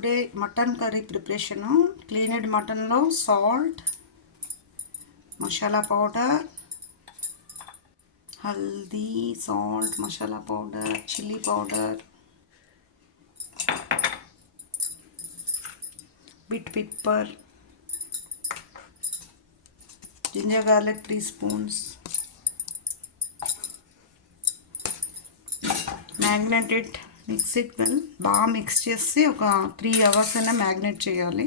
Today mutton curry preparation. Cleaned మటన్లో salt, masala powder, haldi, salt, masala powder, chilli powder, bit pepper, ginger garlic 3 spoons, marinated mix it well. బాగా mix చేసి ఒక 3 hours అయినా magnet చేయాలి.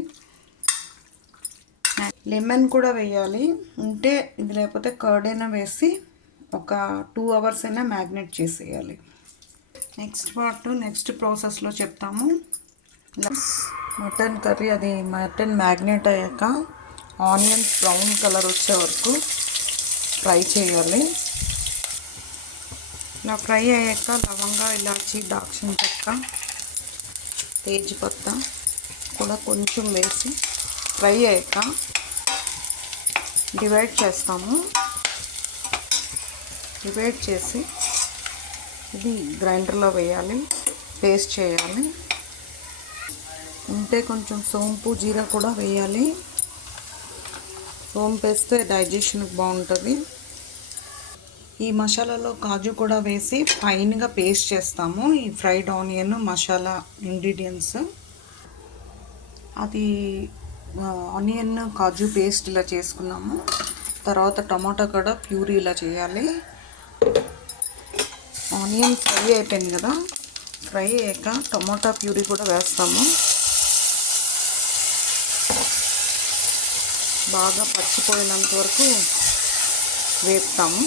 Lemon కూడా వేయాలి ఉంటే, ఇది లేకపోతే కర్డ్ అయినా వేసి ఒక 2 అవర్స్ అయినా మ్యాగ్నేట్ చేసేయాలి. నెక్స్ట్ ప్రాసెస్లో చెప్తాము. మటన్ కర్రీ అది మటన్ మ్యాగ్నేట్ అయ్యాక ఆనియన్స్ బ్రౌన్ కలర్ వచ్చే వరకు ఫ్రై చేయాలి. ఇలా ఫ్రై అయ్యాక లవంగా, ఇలాచి, దాల్చిన చెక్క, తేజ్పత్తా కూడా కొంచెం వేసి ఫ్రై అయ్యాక డివైడ్ చేస్తాము. డివైడ్ చేసి ఇది గ్రైండర్లో వేయాలి, పేస్ట్ చేయాలి. ఉంటే కొంచెం సోంపు, జీరా కూడా వేయాలి. సోంపు వేస్తే డైజెషన్కి బాగుంటుంది. ఈ మసాలాలో కాజు కూడా వేసి ఫైన్గా పేస్ట్ చేస్తాము. ఈ ఫ్రైడ్ ఆనియన్ మసాలా ఇంగ్రీడియంట్స్, అది ఆనియన్ కాజు పేస్ట్ ఇలా చేసుకున్నాము. తర్వాత టమాటా కూడా ప్యూరీ ఇలా చేయాలి. ఆనియన్ ఫ్రై అయిపోయింది కదా, ఫ్రై అయ్యాక టమాటా ప్యూరీ కూడా వేస్తాము. బాగా పచ్చిపోయినంత వరకు వేపుతాము.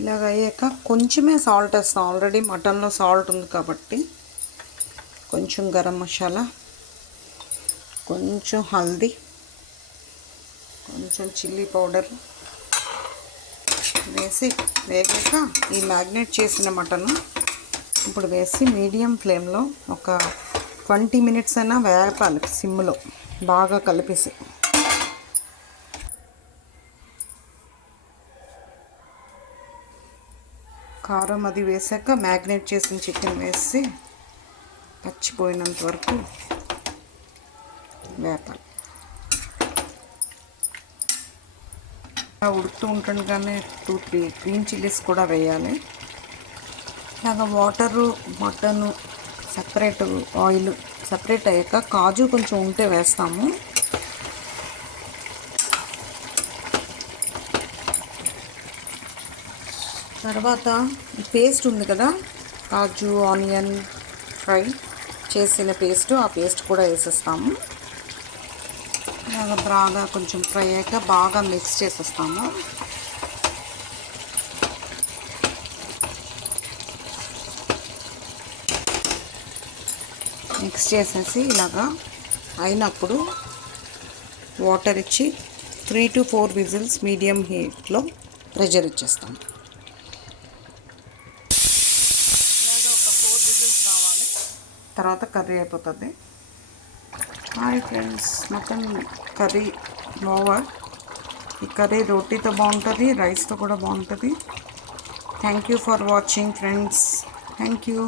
ఇలాగ అయ్యాక కొంచెమే సాల్ట్ వేస్తాం. ఆల్రెడీ మటన్లో సాల్ట్ ఉంది కాబట్టి కొంచెం గరం మసాలా, కొంచెం హల్దీ, కొంచెం చిల్లీ పౌడర్ వేసి వేగాక ఈ మ్యాగ్నేట్ చేసిన మటన్ ఇప్పుడు వేసి మీడియం ఫ్లేమ్లో ఒక 20 మినిట్స్ అయినా వేపాలి సిమ్లో బాగా కలిపేసి. కారం అది వేసాక మ్యాగ్నేట్ చేసిన చికెన్ వేసి పచ్చిపోయినంత వరకు వేపాలి. ఉడుకుతూ ఉంటుండగానే 2-3 గ్రీన్ చిల్లీస్ కూడా వేయాలి. ఇలాగ water, mutton separate, oil separate అయ్యాక కాజు కొంచెం ఉంటే వేస్తాము. తర్వాత ఈ పేస్ట్ ఉంది కదా, కాజు ఆనియన్ ఫ్రై చేసిన పేస్ట్, ఆ పేస్ట్ కూడా వేసేస్తాము. బాగా కొంచెం ఫ్రై అయ్యాక బాగా మిక్స్ చేసేస్తాము. మిక్స్ చేసేసి ఇలాగా అయినప్పుడు వాటర్ ఇచ్చి 3 to 4 విజిల్స్ మీడియం హీట్లో ప్రెషర్ ఇచ్చేస్తాము. తర్వాత కర్రీ అయిపోతుంది. Hi friends, mutton curry over. ఈ కర్రీ రోటీతో బాగుంటుంది, రైస్తో కూడా బాగుంటుంది. Thank you for watching friends. Thank you.